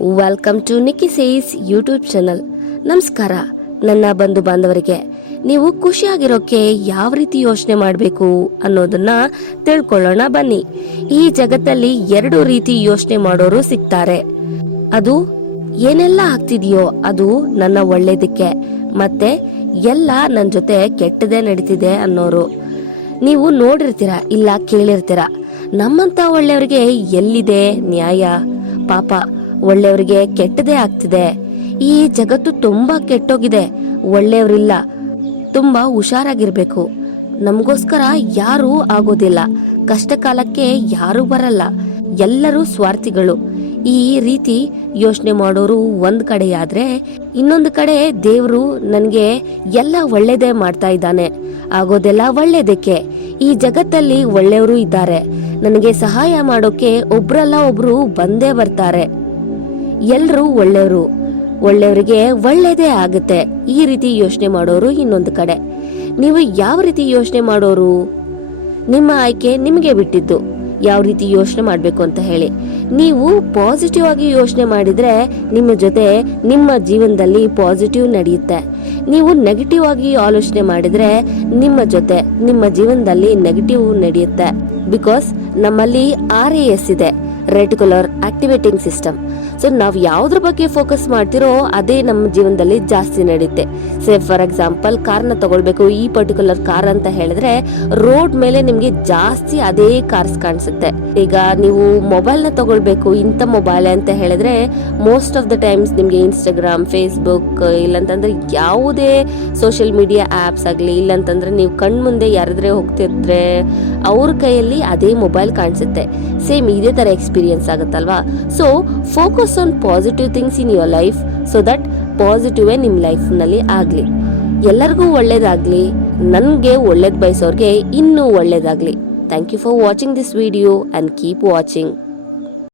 Welcome to Nikki says YouTube channel. ನಮಸ್ಕಾರ ನನ್ನ ಬಂಧು ಬಾಂಧವರಿಗೆ. ನೀವು ಖುಷಿಯಾಗಿರೋಕೆ ಯಾವ ರೀತಿ ಯೋಚನೆ ಮಾಡಬೇಕು ಅನ್ನೋದನ್ನ ತಿಳ್ಕೊಳ್ಳೋಣ ಬನ್ನಿ. ಈ ಜಗತ್ತಲ್ಲಿ ಎರಡು ರೀತಿ ಯೋಚನೆ ಮಾಡೋರು ಸಿಗ್ತಾರೆ. ಅದು ಏನೆಲ್ಲ ಆಗ್ತಿದೆಯೋ ಅದು ನನ್ನ ಒಳ್ಳೇದಕ್ಕೆ, ಮತ್ತೆ ಎಲ್ಲ ನನ್ನ ಜೊತೆ ಕೆಟ್ಟದೇ ನಡೀತಿದೆ ಅನ್ನೋರು. ನೀವು ನೋಡಿರ್ತೀರ, ಇಲ್ಲ ಕೇಳಿರ್ತೀರ, ನಮ್ಮಂತ ಒಳ್ಳೆಯವರಿಗೆ ಎಲ್ಲಿದೆ ನ್ಯಾಯ? ಪಾಪ ಒಳ್ಳೆಯವರಿಗೆ ಕೆಟ್ಟದೇ ಆಗ್ತಿದೆ. ಈ ಜಗತ್ತು ತುಂಬಾ ಕೆಟ್ಟೋಗಿದೆ, ಒಳ್ಳೆಯವರಿಲ್ಲ, ತುಂಬಾ ಹುಷಾರಾಗಿರ್ಬೇಕು. ನಮಗೋಸ್ಕರ ಯಾರೂ ಆಗೋದಿಲ್ಲ, ಕಷ್ಟ ಕಾಲಕ್ಕೆ ಯಾರೂ ಬರಲ್ಲ, ಎಲ್ಲರೂ ಸ್ವಾರ್ಥಿಗಳು. ಈ ರೀತಿ ಯೋಚನೆ ಮಾಡೋರು ಒಂದ್ ಕಡೆಯಾದ್ರೆ, ಇನ್ನೊಂದು ಕಡೆ ದೇವ್ರು ನನ್ಗೆ ಎಲ್ಲ ಒಳ್ಳೇದೇ ಮಾಡ್ತಾ ಇದ್ದಾನೆ, ಆಗೋದೆಲ್ಲ ಒಳ್ಳೇದಕ್ಕೆ. ಈ ಜಗತ್ತಲ್ಲಿ ಒಳ್ಳೆಯವರು ಇದ್ದಾರೆ, ನನಗೆ ಸಹಾಯ ಮಾಡೋಕೆ ಒಬ್ರಲ್ಲ ಒಬ್ರು ಬಂದೇ ಬರ್ತಾರೆ. ಎಲ್ರೂ ಒಳ್ಳೆಯವರು, ಒಳ್ಳೆಯವರಿಗೆ ಒಳ್ಳೇದೇ ಆಗುತ್ತೆ. ಈ ರೀತಿ ಯೋಚನೆ ಮಾಡೋರು ಇನ್ನೊಂದು ಕಡೆ. ನೀವು ಯಾವ ರೀತಿ ಯೋಚನೆ ಮಾಡೋರು? ನಿಮ್ಮ ಆಯ್ಕೆ ನಿಮಗೆ ಬಿಟ್ಟಿದ್ದು, ಯಾವ ರೀತಿ ಯೋಚನೆ ಮಾಡ್ಬೇಕು ಅಂತ ಹೇಳಿ. ನೀವು ಪಾಸಿಟಿವ್ ಆಗಿ ಯೋಚನೆ ಮಾಡಿದ್ರೆ ನಿಮ್ಮ ಜೊತೆ ನಿಮ್ಮ ಜೀವನದಲ್ಲಿ ಪಾಸಿಟಿವ್ ನಡೆಯುತ್ತೆ. ನೀವು ನೆಗೆಟಿವ್ ಆಗಿ ಆಲೋಚನೆ ಮಾಡಿದ್ರೆ ನಿಮ್ಮ ಜೊತೆ ನಿಮ್ಮ ಜೀವನದಲ್ಲಿ ನೆಗೆಟಿವ್ ನಡೆಯುತ್ತೆ. ಬಿಕಾಸ್ ನಮ್ಮಲ್ಲಿ RAS ಇದೆ, ರೆಟಿಕ್ಯುಲರ್ ಆಕ್ಟಿವೇಟಿಂಗ್ ಸಿಸ್ಟಮ್. ಸೊ ನಾವು ಯಾವ್ದ್ರ ಬಗ್ಗೆ ಫೋಕಸ್ ಮಾಡ್ತಿರೋ ಅದೇ ನಮ್ಮ ಜೀವನದಲ್ಲಿ ಜಾಸ್ತಿ ನಡೆಯುತ್ತೆ. ಸೇ ಫಾರ್ ಎಕ್ಸಾಂಪಲ್, ಕಾರ್ನ ತಗೊಳ್ಬೇಕು, ಈ ಪರ್ಟಿಕ್ಯುಲರ್ ಕಾರ್ ಅಂತ ಹೇಳಿದ್ರೆ ರೋಡ್ ಮೇಲೆ ನಿಮ್ಗೆ ಜಾಸ್ತಿ ಅದೇ ಕಾರ್ಸ್ ಕಾಣಿಸುತ್ತೆ. ಈಗ ನೀವು ಮೊಬೈಲ್ ನ ತಗೊಳ್ಬೇಕು, ಇಂಥ ಮೊಬೈಲ್ ಅಂತ ಹೇಳಿದ್ರೆ ಮೋಸ್ಟ್ ಆಫ್ ದ ಟೈಮ್ಸ್ ನಿಮ್ಗೆ ಇನ್ಸ್ಟಾಗ್ರಾಮ್, ಫೇಸ್ಬುಕ್, ಇಲ್ಲಂತಂದ್ರೆ ಯಾವುದೇ ಸೋಷಿಯಲ್ ಮೀಡಿಯಾ ಆಪ್ಸ್ ಆಗ್ಲಿ, ಇಲ್ಲಂತಂದ್ರೆ ನೀವು ಕಣ್ ಮುಂದೆ ಯಾರಾದ್ರೆ ಹೋಗ್ತಿದ್ರೆ ಅವ್ರ ಕೈಯಲ್ಲಿ ಅದೇ ಮೊಬೈಲ್ ಕಾಣಿಸುತ್ತೆ. ಸೇಮ್ ಇದೇ ತರ ಎಕ್ಸ್ಪೀರಿಯನ್ಸ್ ಆಗುತ್ತಲ್ವಾ? So focus on positive things in your life, so that positive ನಿಮ್ ಲೈಫ್ ನಲ್ಲಿ ಆಗ್ಲಿ, ಎಲ್ಲರಿಗೂ ಒಳ್ಳೇದಾಗ್ಲಿ, ನನ್ಗೆ ಒಳ್ಳೇದ್ ಬಯಸೋರ್ಗೆ ಇನ್ನೂ ಒಳ್ಳೇದಾಗ್ಲಿ. Thank you for watching this video and keep watching.